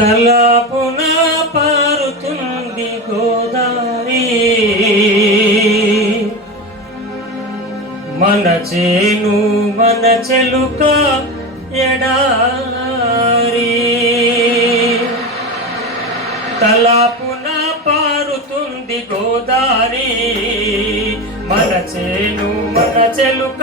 తలపున పారుతుంది గోదావరి. మన చేను మన చెలుక ఎడారి. తలాపున పారుతుంది గోదారి మన చేను మన చెలుక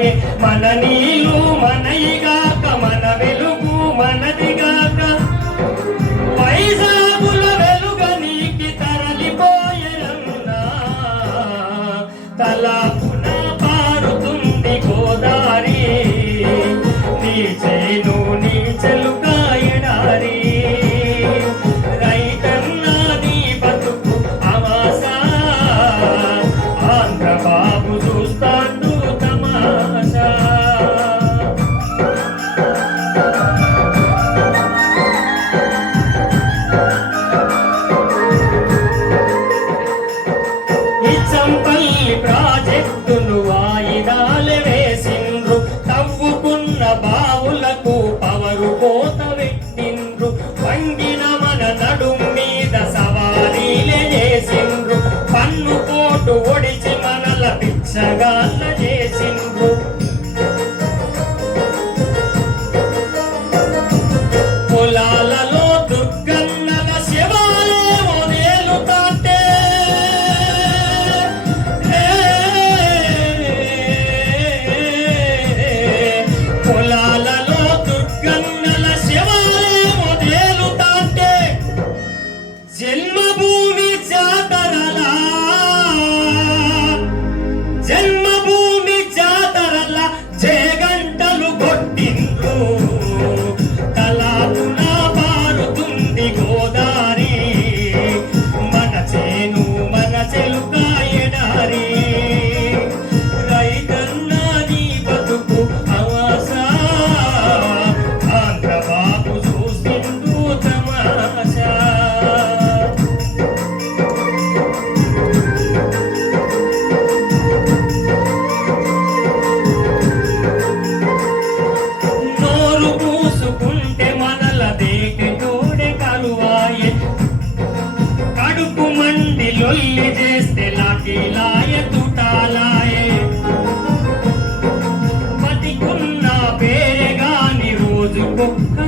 మనయే మన నీళ్ళు మనయిగాక మన వెలుగు మనదిగాక. వైజాగుల వెలుగ నీకి తరలిపోయరన్నా తలాపున เด่นก็